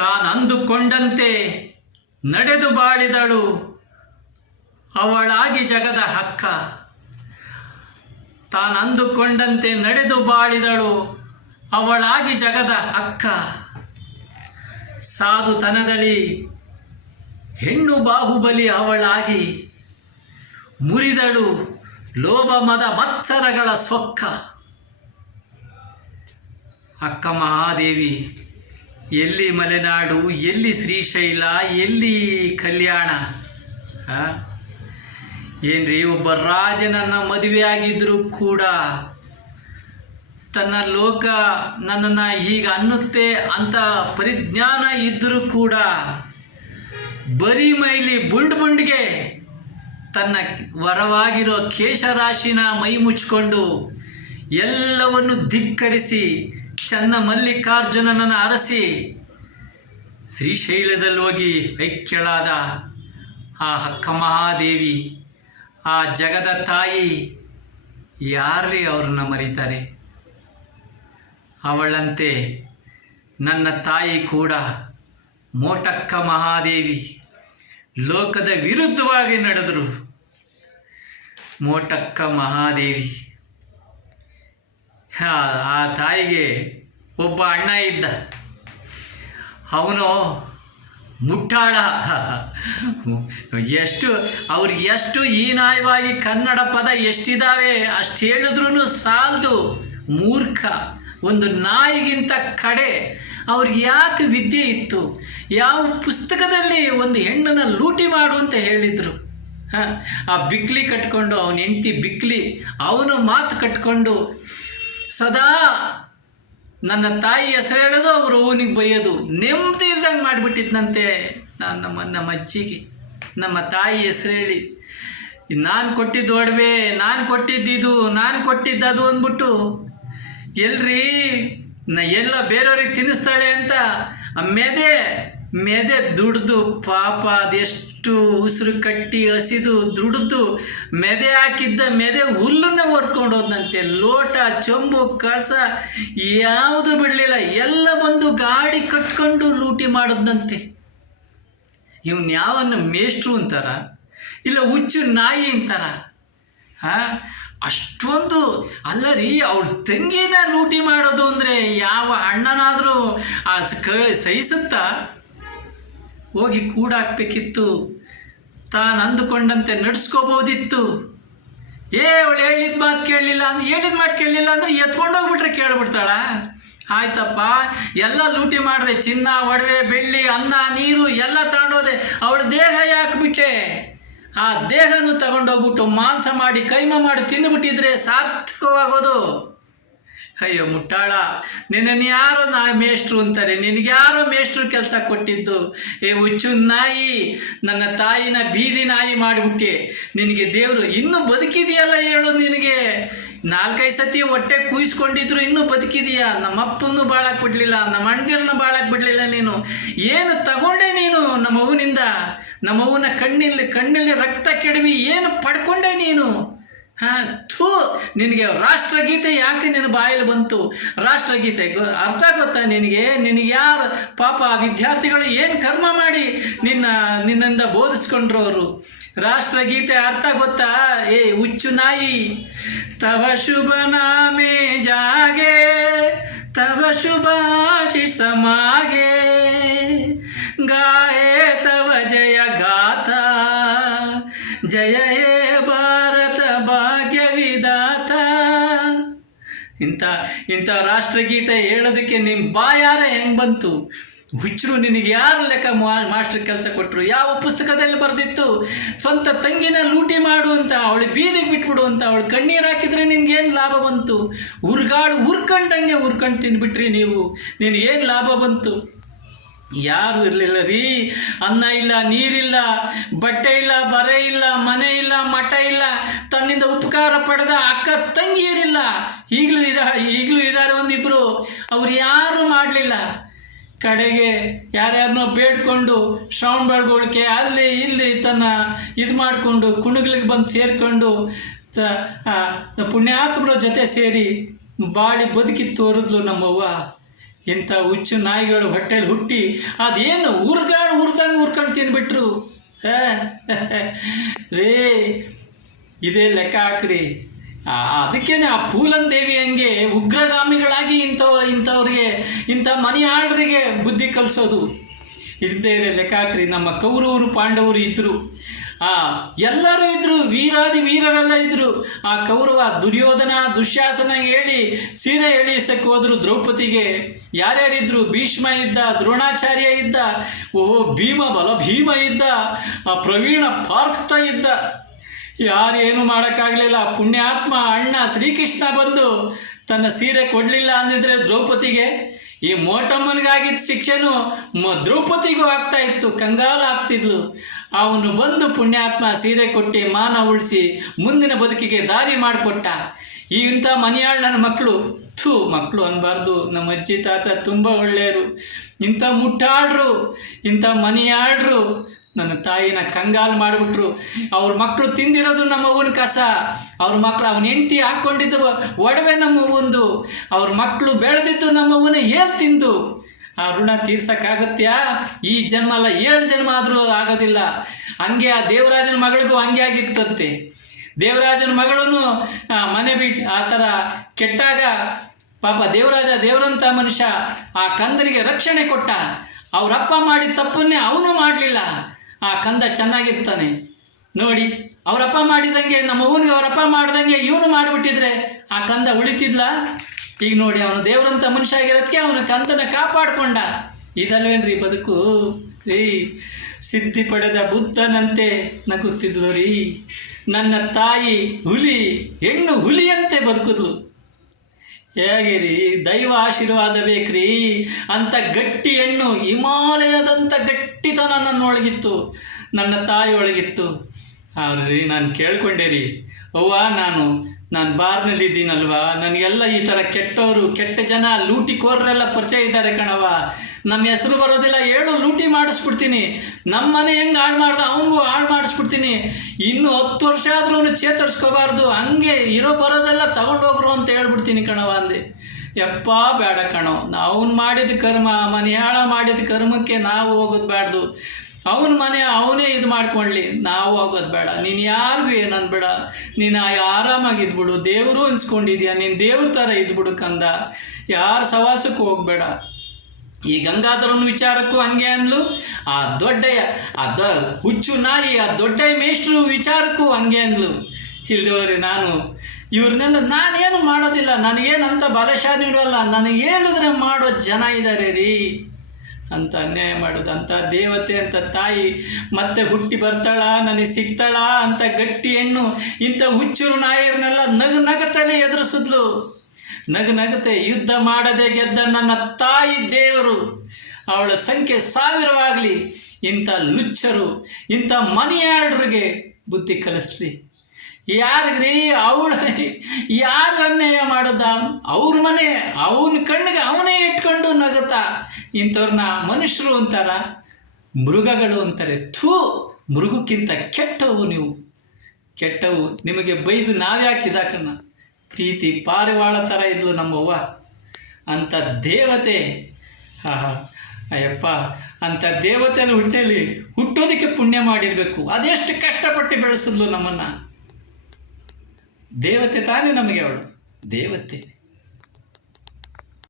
ತಾನಂದುಕೊಂಡಂತೆ ನಡೆದು ಬಾಳಿದಳು ಅವಳಾಗಿ ಜಗದ ಹಕ್ಕ. ತಾನಂದುಕೊಂಡಂತೆ ನಡೆದು ಬಾಳಿದಳು ಅವಳಾಗಿ ಜಗದ ಹಕ್ಕ. ಸಾಧುತನದಲ್ಲಿ ಹೆಣ್ಣು ಬಾಹುಬಲಿ ಅವಳಾಗಿ ಮುರಿದಳು ಲೋಭ ಮದ ಮತ್ಸರಗಳ ಸೊಕ್ಕ. ಅಕ್ಕ ಮಹಾದೇವಿ ಎಲ್ಲಿ ಮಲೆನಾಡು, ಎಲ್ಲಿ ಶ್ರೀಶೈಲ, ಎಲ್ಲಿ ಕಲ್ಯಾಣ. ಏನ್ರಿ, ಒಬ್ಬ ರಾಜನನ್ನು ಮದುವೆಯಾಗಿದ್ದರೂ ಕೂಡ ತನ್ನ ಲೋಕ ನನ್ನನ್ನು ಹೀಗೆ ಅನ್ನುತ್ತೆ ಅಂತ ಪರಿಜ್ಞಾನ ಇದ್ದರೂ ಕೂಡ ಬರೀ ಮೈಲಿ ಬುಂಡ್ಗೆ ತನ್ನ ವರವಾಗಿರೋ ಕೇಶರಾಶಿನ ಮೈ ಮುಚ್ಚಿಕೊಂಡು ಎಲ್ಲವನ್ನು ಧಿಕ್ಕರಿಸಿ ಚನ್ನ ಮಲ್ಲಿಕಾರ್ಜುನನನ್ನು ಅರಸಿ ಶ್ರೀಶೈಲದಲ್ಲಿ ಹೋಗಿ ಐಕ್ಯಳಾದ ಆ ಅಕ್ಕ ಮಹಾದೇವಿ, ಆ ಜಗದ ತಾಯಿ, ಯಾರೇ ಅವ್ರನ್ನ ಮರೀತಾರೆ? ಅವಳಂತೆ ನನ್ನ ತಾಯಿ ಕೂಡ ಮೋಟಕ್ಕ ಮಹಾದೇವಿ ಲೋಕದ ವಿರುದ್ಧವಾಗಿ ನಡೆದರು. ಮೋಟಕ್ಕ ಮಹಾದೇವಿ, ಆ ತಾಯಿಗೆ ಒಬ್ಬ ಅಣ್ಣ ಇದ್ದ. ಅವನು ಮುಟ್ಟಾಳ. ಅವ್ರಿಗೆ ಎಷ್ಟು ಹೀನಾಯವಾಗಿ ಕನ್ನಡ ಪದ ಎಷ್ಟಿದ್ದಾವೆ ಅಷ್ಟು ಹೇಳಿದ್ರೂ ಸಾಲದು. ಮೂರ್ಖ, ಒಂದು ನಾಯಿಗಿಂತ ಕಡೆ. ಅವ್ರಿಗೆ ಯಾಕೆ ವಿದ್ಯೆ ಇತ್ತು? ಯಾವ ಪುಸ್ತಕದಲ್ಲಿ ಒಂದು ಹೆಣ್ಣನ್ನು ಲೂಟಿ ಮಾಡು ಅಂತ ಹೇಳಿದರು? ಆ ಬಿಕ್ಲಿ ಕಟ್ಕೊಂಡು, ಅವನ ಹೆಂಡತಿ ಬಿಕ್ಲಿ, ಅವನು ಮಾತು ಕಟ್ಕೊಂಡು ಸದಾ ನನ್ನ ತಾಯಿ ಹೆಸರು ಹೇಳೋದು, ಅವರು ಅವನಿಗೆ ಬೈಯೋದು. ನೆಮ್ಮದಿ ಇಲ್ದಂಗೆ ಮಾಡಿಬಿಟ್ಟಿದ್ದಂತೆ ನಮ್ಮ ಅಜ್ಜಿಗೆ. ನಮ್ಮ ತಾಯಿ ಹೆಸರು ಹೇಳಿ, ನಾನು ಕೊಟ್ಟಿದ್ದು ಒಡವೆ, ನಾನು ಕೊಟ್ಟಿದ್ದಿದು, ನಾನು ಕೊಟ್ಟಿದ್ದದು ಅಂದ್ಬಿಟ್ಟು ಎಲ್ರಿ ಎಲ್ಲ ಬೇರೆಯವ್ರಿಗೆ ತಿನ್ನಿಸ್ತಾಳೆ ಅಂತ ಮೆದೆ ದುಡ್ದು ಪಾಪ ಅದೆಷ್ಟು ಉಸಿರು ಕಟ್ಟಿ ಹಸಿದು ದುಡ್ದು ಮೆದೆ ಹಾಕಿದ್ದ ಮೆದೆ ಹುಲ್ಲನ್ನು ಹೊರ್ಕೊಂಡು ಹೋದಂತೆ. ಲೋಟ, ಚೊಂಬು, ಕಳಸ ಯಾವುದು ಬಿಡಲಿಲ್ಲ, ಎಲ್ಲ ಬಂದು ಗಾಡಿ ಕಟ್ಕೊಂಡು ಲೂಟಿ ಮಾಡೋದಂತೆ. ಇವನು ಯಾವನ್ನ ಮೇಷ್ಟ್ರು ಅಂತಾರ, ಇಲ್ಲ ಹುಚ್ಚು ನಾಯಿ ಅಂತಾರ? ಅಷ್ಟೊಂದು ಅಲ್ಲ ರೀ. ಅವಳ ತಂಗಿನ ಲೂಟಿ ಮಾಡೋದು ಅಂದರೆ ಯಾವ ಅಣ್ಣನಾದರೂ ಸಹಿಸುತ್ತಾ? ಹೋಗಿ ಕೂಡಾಕ್ಬೇಕಿತ್ತು, ತಾನು ಅಂದುಕೊಂಡಂತೆ ನಡೆಸ್ಕೋಬೋದಿತ್ತು. ಅವಳು ಹೇಳಿದ ಮಾತು ಕೇಳಲಿಲ್ಲ ಅಂದ್ರೆ, ಹೇಳಿದ ಮಾತು ಕೇಳಲಿಲ್ಲ ಅಂದರೆ ಎತ್ಕೊಂಡೋಗ್ಬಿಟ್ರೆ ಕೇಳ್ಬಿಡ್ತಾಳ? ಆಯ್ತಪ್ಪ, ಎಲ್ಲ ಲೂಟಿ ಮಾಡಿದೆ, ಚಿನ್ನ, ಒಡವೆ, ಬೆಳ್ಳಿ, ಅನ್ನ, ನೀರು ಎಲ್ಲ ತಗೊಂಡೋದೆ. ಅವಳ ದೇಹ ಯಾಕೆ ಆ ದೇಹನೂ ತಗೊಂಡೋಗ್ಬಿಟ್ಟು ಮಾಂಸ ಮಾಡಿ ಕೈಮ ಮಾಡಿ ತಿಂದುಬಿಟ್ಟಿದ್ರೆ ಸಾರ್ಥಕವಾಗೋದು. ಅಯ್ಯೋ ಮುಟ್ಟಾಳ, ನಿನ್ನನ್ನು ಯಾರೋ ಮೇಷ್ಟ್ರು ಅಂತಾರೆ, ನಿನಗ್ಯಾರೋ ಮೇಷ್ಟ್ರು ಕೆಲಸ ಕೊಟ್ಟಿದ್ದು? ಹುಚ್ಚು ನಾಯಿ, ನನ್ನ ತಾಯಿನ ಬೀದಿ ನಾಯಿ ಮಾಡಿಬಿಟ್ಟೆ. ನಿನಗೆ ದೇವರು ಇನ್ನೂ ಬದುಕಿದೆಯಲ್ಲ ಹೇಳು. ನಿನಗೆ 4-5 ಸತಿ ಹೊಟ್ಟೆ ಕೂಯಿಸ್ಕೊಂಡಿದ್ರು ಇನ್ನೂ ಬದುಕಿದೆಯಾ? ನಮ್ಮಪ್ಪನ್ನು ಬಾಳಕ್ಕೆ ಬಿಡಲಿಲ್ಲ, ನಮ್ಮ ಅಣ್ಣದಿರನ್ನ ಬಾಳಕ್ಕೆ ಬಿಡಲಿಲ್ಲ. ನೀನು ಏನು ತಗೊಂಡೆ ನೀನು ನಮ್ಮವ್ವನಿಂದ? ನಮ್ಮವ್ವನ ಕಣ್ಣಲ್ಲಿ ರಕ್ತ ಕೆಡವಿ ಏನು ಪಡ್ಕೊಂಡೆ ನೀನು? ನಿನಗೆ ರಾಷ್ಟ್ರಗೀತೆ ಯಾಕೆ ನಿನ್ನ ಬಾಯಲ್ಲಿ ಬಂತು? ರಾಷ್ಟ್ರಗೀತೆ ಅರ್ಥ ಗೊತ್ತಾ ನಿನಗೆ? ಯಾರು ಪಾಪ ವಿದ್ಯಾರ್ಥಿಗಳು ಏನು ಕರ್ಮ ಮಾಡಿ ನಿನ್ನಿಂದ ಬೋಧಿಸ್ಕೊಂಡ್ರು ಅವರು? ರಾಷ್ಟ್ರಗೀತೆ ಅರ್ಥ ಗೊತ್ತಾ? ಹುಚ್ಚು ನಾಯಿ. ತವ ಶುಭ ನಾಮೆ ಜಾಗೆ, ತವ ಶುಭಾಶಿಷ ಮಾಗೆ, ಗಾಯೆ ತವ ಜಯ ಗಾಥಾ, ಜಯ ಹೇ ಭಾರತ ಭಾಗ್ಯ ವಿಧಾತ. ಇಂಥ ರಾಷ್ಟ್ರಗೀತೆ ಹೇಳೋದಕ್ಕೆ ನಿಮ್ಮ ಬಾಯಾರ ಹೆಂಗೆ ಬಂತು? ಹುಚ್ಚರು, ನಿನಗೆ ಯಾರು ಲೆಕ್ಕ ಮಾಸ್ಟರ್ ಕೆಲಸ ಕೊಟ್ಟರು? ಯಾವ ಪುಸ್ತಕದಲ್ಲಿ ಬರೆದಿತ್ತು? ಸ್ವಂತ ತಂಗಿನ ಲೂಟಿ ಮಾಡು ಅಂತ, ಅವಳು ಬೀದಿಗೆ ಬಿಟ್ಬಿಡು ಅಂತ, ಅವಳು ಕಣ್ಣೀರು ಹಾಕಿದ್ರೆ ನಿನ್ಗೇನು ಲಾಭ ಬಂತು? ಹುರ್ಕೊಂಡಂಗೆ ಹುರ್ಕೊಂಡು ತಿಂದ್ಬಿಟ್ರಿ ನೀವು. ನಿನಗೇನು ಲಾಭ ಬಂತು? ಯಾರು ಇರಲಿಲ್ಲ ರೀ. ಅನ್ನ ಇಲ್ಲ, ನೀರಿಲ್ಲ, ಬಟ್ಟೆ ಇಲ್ಲ, ಬರೆ ಇಲ್ಲ, ಮನೆ ಇಲ್ಲ, ಮಠ ಇಲ್ಲ. ತನ್ನಿಂದ ಉಪಕಾರ ಪಡೆದ ಅಕ್ಕ ತಂಗಿಯರಿಲ್ಲ. ಈಗಲೂ ಇದ್ದಾರೆ ಒಂದಿಬ್ಬರು. ಅವ್ರು ಯಾರೂ ಮಾಡಲಿಲ್ಲ. ಕಡೆಗೆ ಯಾರ್ಯಾರನ್ನೋ ಬೇಡ್ಕೊಂಡು ಶ್ರವಣ ಬೆಳಗೊಳಿಕೆ ಅಲ್ಲಿ ಇಲ್ಲಿ ತನ್ನ ಇದು ಮಾಡಿಕೊಂಡು ಕುಣುಗ್ಲಿಗೆ ಬಂದು ಸೇರಿಕೊಂಡು ಪುಣ್ಯಾತ್ಮರ ಜೊತೆ ಸೇರಿ ಬಾಳಿ ಬದುಕಿ ತೋರಿದ್ಲು ನಮ್ಮವ್ವ. ಇಂಥ ಹುಚ್ಚು ನಾಯಿಗಳು ಹೊಟ್ಟೆಲಿ ಹುಟ್ಟಿ ಅದೇನು ಉರ್ದಂಗೆ ಉರ್ಕೊಂಡು ತಿನ್ಬಿಟ್ರು. ರೇ ಇದೇ ಲೆಕ್ಕ ಹಾಕ್ರಿ. ಅದಕ್ಕೇನೆ ಆ ಪೂಲನ್ ದೇವಿ ಹಂಗೆ ಉಗ್ರಗಾಮಿಗಳಾಗಿ ಇಂಥವ್ರಿಗೆ ಇಂಥ ಮನೆ ಆಳ್ರಿಗೆ ಬುದ್ಧಿ ಕಲಿಸೋದು. ಇದ್ದೇ ಲೆಕ್ಕ ಹಾಕ್ರಿ. ನಮ್ಮ ಕೌರವರು ಪಾಂಡವರು ಇದ್ದರು, ಎಲ್ಲರೂ ಇದ್ದರು, ವೀರಾದಿ ವೀರರೆಲ್ಲ ಇದ್ದರು. ಆ ಕೌರವ ದುರ್ಯೋಧನ ದುಶ್ಯಾಸನ ಹೇಳಿ ಸೀರೆ ಎಳಿಸಕ್ಕೆ ಹೋದ್ರು ದ್ರೌಪದಿಗೆ. ಯಾರ್ಯಾರಿದ್ರು? ಭೀಷ್ಮ ಇದ್ದ, ದ್ರೋಣಾಚಾರ್ಯ ಇದ್ದ, ಭೀಮ ಇದ್ದ, ಆ ಪ್ರವೀಣ ಪಾರ್ಥ ಇದ್ದ. ಯಾರೇನು ಮಾಡೋಕ್ಕಾಗಲಿಲ್ಲ. ಪುಣ್ಯಾತ್ಮ ಅಣ್ಣ ಶ್ರೀಕೃಷ್ಣ ಬಂದು ತನ್ನ ಸೀರೆ ಕೊಡಲಿಲ್ಲ ಅಂದಿದ್ರೆ ದ್ರೌಪದಿಗೆ ಈ ಮೋಟಮ್ಮನಿಗಾಗಿದ್ದ ಶಿಕ್ಷೆನೂ ದ್ರೌಪದಿಗೂ ಆಗ್ತಾ ಇತ್ತು, ಕಂಗಾಲ ಆಗ್ತಿದ್ಲು. ಅವನು ಬಂದು ಪುಣ್ಯಾತ್ಮ ಸೀರೆ ಕೊಟ್ಟು ಮಾನ ಉಳಿಸಿ ಮುಂದಿನ ಬದುಕಿಗೆ ದಾರಿ ಮಾಡಿಕೊಟ್ಟ. ಇಂಥ ಮನೆಯಾಳನ ಮಕ್ಕಳು ಅನ್ನಬಾರ್ದು. ನಮ್ಮ ಅಜ್ಜಿ ತಾತ ತುಂಬ ಒಳ್ಳೆಯರು. ಇಂಥ ಮುಟ್ಟಾಳ್ರು, ಇಂಥ ಮನೆಯಾಳ್ರು ನನ್ನ ತಾಯಿನ ಕಂಗಾಲು ಮಾಡಿಬಿಟ್ರು. ಅವ್ರ ಮಕ್ಕಳು ತಿಂದಿರೋದು ನಮ್ಮ ಅವ್ವನ ಕಸ, ಅವ್ರ ಮಕ್ಕಳು ಅವನ ಹೆಂಡತಿ ಹಾಕ್ಕೊಂಡಿದ್ದು ಒಡವೆ ನಮ್ಮ ಅವ್ವಂದು, ಅವ್ರ ಮಕ್ಕಳು ಬೆಳೆದಿದ್ದು ನಮ್ಮ ಅವ್ವನ ಹೇಳಿ ತಿಂದು. ಆ ಋಣ ತೀರ್ಸೋಕ್ಕಾಗತ್ಯಾ? ಈ ಜನ್ಮ ಅಲ್ಲ, 7 ಜನ್ಮ ಆದರೂ ಆಗೋದಿಲ್ಲ. ಹಂಗೆ ಆ ದೇವರಾಜನ ಮಗಳಿಗೂ ಹಂಗೆ ಆಗಿತ್ತಂತೆ. ದೇವರಾಜನ ಮಗಳೂ ಮನೆ ಬಿಟ್ಟು ಆ ಥರ ಕೆಟ್ಟಾಗ ಪಾಪ ದೇವರಂಥ ಮನುಷ್ಯ ಆ ಕಂದನಿಗೆ ರಕ್ಷಣೆ ಕೊಟ್ಟ. ಅವರಪ್ಪ ಮಾಡಿದ ತಪ್ಪನ್ನೇ ಅವನು ಮಾಡಲಿಲ್ಲ. ಆ ಕಂದ ಚೆನ್ನಾಗಿರ್ತಾನೆ ನೋಡಿ. ಅವರಪ್ಪ ಮಾಡಿದಂಗೆ ನಮ್ಮ ಅವ್ವನಿಗೆ ಅವರಪ್ಪ ಮಾಡ್ದಂಗೆ ಇವನು ಮಾಡಿಬಿಟ್ಟಿದ್ರೆ ಆ ಕಂದ ಉಳಿತಿದ್ಲ? ಈಗ ನೋಡಿ, ಅವನು ದೇವರಂಥ ಮನುಷ್ಯ ಆಗಿರೋದಕ್ಕೆ ಅವನ ಕಂದನ ಕಾಪಾಡಿಕೊಂಡ. ಇದಲ್ವೇನ್ರಿ ಬದುಕು ರೀ? ಸಿದ್ಧಿ ಪಡೆದ ಬುದ್ಧನಂತೆ ನಗುತ್ತಿದ್ಲು ರೀ. ನನ್ನ ತಾಯಿ ಹೆಣ್ಣು ಹುಲಿಯಂತೆ ಬದುಕಿದ್ಲು. ಹೇಗಿರಿ? ದೈವ ಆಶೀರ್ವಾದ ಬೇಕ್ರಿ. ಅಂಥ ಗಟ್ಟಿ ಹೆಣ್ಣು, ಹಿಮಾಲಯದಂಥ ಗಟ್ಟಿತನ ನನ್ನೊಳಗಿತ್ತು, ನನ್ನ ತಾಯಿ ಒಳಗಿತ್ತು. ಅವ್ರಿ ನಾನು ಕೇಳ್ಕೊಂಡೆ ರೀ, ಅವ್ವ ನಾನು ಬಾರ್ನಲ್ಲಿದ್ದೀನಲ್ವ, ನನಗೆಲ್ಲ ಈ ಥರ ಕೆಟ್ಟವರು, ಕೆಟ್ಟ ಜನ, ಲೂಟಿಕೋರರೆಲ್ಲ ಪರಿಚಯ ಇದ್ದಾರೆ ಕಣವ. ನಮ್ಮ ಹೆಸರು ಬರೋದಿಲ್ಲ, ಹೇಳು ಲೂಟಿ ಮಾಡಿಸ್ಬಿಡ್ತೀನಿ. ನಮ್ಮ ಮನೆ ಹೆಂಗೆ ಹಾಳು ಮಾಡ್ದೆ ಅವನಿಗೂ ಹಾಳು ಮಾಡಿಸ್ಬಿಡ್ತೀನಿ. ಇನ್ನು 10 ವರ್ಷ ಆದರೂ ಅವನು ಚೇತರಿಸ್ಕೋಬಾರ್ದು, ಹಂಗೆ ಬರೋದೆಲ್ಲ ತಗೊಂಡೋಗ್ರು ಅಂತ ಹೇಳ್ಬಿಡ್ತೀನಿ ಕಣವ ಅಂದೆ. ಯಪ್ಪ ಬೇಡ ಕಣೋ, ಅವನು ಮಾಡಿದ ಕರ್ಮ, ಮನೆಯಾಳ ಮಾಡಿದ ಕರ್ಮಕ್ಕೆ ನಾವು ಹೋಗೋದು ಬ್ಯಾಡ್ದು. ಅವನ ಮನೆ ಅವನೇ ಇದು ಮಾಡ್ಕೊಳ್ಳಿ, ನಾವು ಹೋಗೋದು ಬೇಡ. ನೀನು ಯಾರಿಗೂ ಏನು ಅನ್ಬೇಡ, ನೀನು ಆರಾಮಾಗಿದ್ಬಿಡು. ದೇವರು ಅನ್ಸ್ಕೊಂಡಿದ್ಯಾ, ನೀನು ದೇವ್ರ ಥರ ಇದ್ಬಿಡು ಕಂದ. ಯಾರ ಸವಾಸಕ್ಕೂ ಹೋಗಬೇಡ. ಈ ಗಂಗಾಧರನ ವಿಚಾರಕ್ಕೂ ಹಂಗೆ ಅಂದ್ಲು. ಆ ಹುಚ್ಚು ನಾಯಿ, ಆ ದೊಡ್ಡ ಮೇಷ್ಟ್ರು ವಿಚಾರಕ್ಕೂ ಹಂಗೆ ಅಂದ್ಲು. ಇಲ್ದವ್ರಿ ನಾನು ಇವ್ರನ್ನೆಲ್ಲ ನಾನೇನು ಮಾಡೋದಿಲ್ಲ, ನನಗೇನಂತ ಬಲಶಾಲಿನೂ ಅಲ್ಲ, ನನಗೆ ಹೇಳಿದ್ರೆ ಮಾಡೋ ಜನ ಇದ್ದಾರೆ ರೀ ಅಂತ ಅನ್ಯಾಯ ಮಾಡೋದು. ಅಂಥ ದೇವತೆ ಅಂತ ತಾಯಿ ಮತ್ತೆ ಹುಟ್ಟಿ ಬರ್ತಾಳ, ನನಗೆ ಸಿಗ್ತಾಳ ಅಂತ ಗಟ್ಟಿ ಹೆಣ್ಣು ಇಂಥ ಹುಚ್ಚೂರು ನಾಯರನ್ನೆಲ್ಲ ನಗತಲೇ ಎದುರಿಸಿದ್ಲು. ನಗತೆ ಯುದ್ಧ ಮಾಡದೆ ಗೆದ್ದ ನನ್ನ ತಾಯಿ ದೇವರು, ಅವಳ ಸಂಖ್ಯೆ 1000ವಾಗಲಿ. ಇಂಥ ಲುಚ್ಚರು, ಇಂಥ ಮನೆಯಾಳ್ರಿಗೆ ಬುದ್ಧಿ ಕಲಿಸ್ಲಿ. ಯಾರಿಗ್ರಿ? ಯಾರು ಅನ್ಯಾಯ ಮಾಡೋದ? ಅವ್ರ ಮನೆ, ಅವನ ಕಣ್ಣಿಗೆ ಅವನೇ ಇಟ್ಕೊಂಡು ನಗುತ್ತಾ. ಇಂಥವ್ರನ್ನ ಮನುಷ್ಯರು ಅಂತಾರ, ಮೃಗಗಳು ಅಂತಾರೆ. ಮೃಗಕ್ಕಿಂತ ಕೆಟ್ಟವು ನೀವು, ಕೆಟ್ಟವು. ನಿಮಗೆ ಬೈದು ನಾವ್ಯಾಕಿದಾಕಣ್ಣ? ಪ್ರೀತಿ ಪಾರಿವಾಳ ಥರ ಇದ್ಲು ನಮ್ಮವ್ವ. ಅಂಥ ದೇವತೆ, ಅಯ್ಯಪ್ಪ, ಅಂಥ ದೇವತೆಯಲ್ಲಿ ಹುಟ್ಟೋದಕ್ಕೆ ಪುಣ್ಯ ಮಾಡಿರಬೇಕು. ಅದೆಷ್ಟು ಕಷ್ಟಪಟ್ಟು ಬೆಳೆಸಿದ್ಲು ನಮ್ಮನ್ನು. ದೇವತೆ ತಾನೇ ನಮಗೆ ಅವಳು, ದೇವತೆ.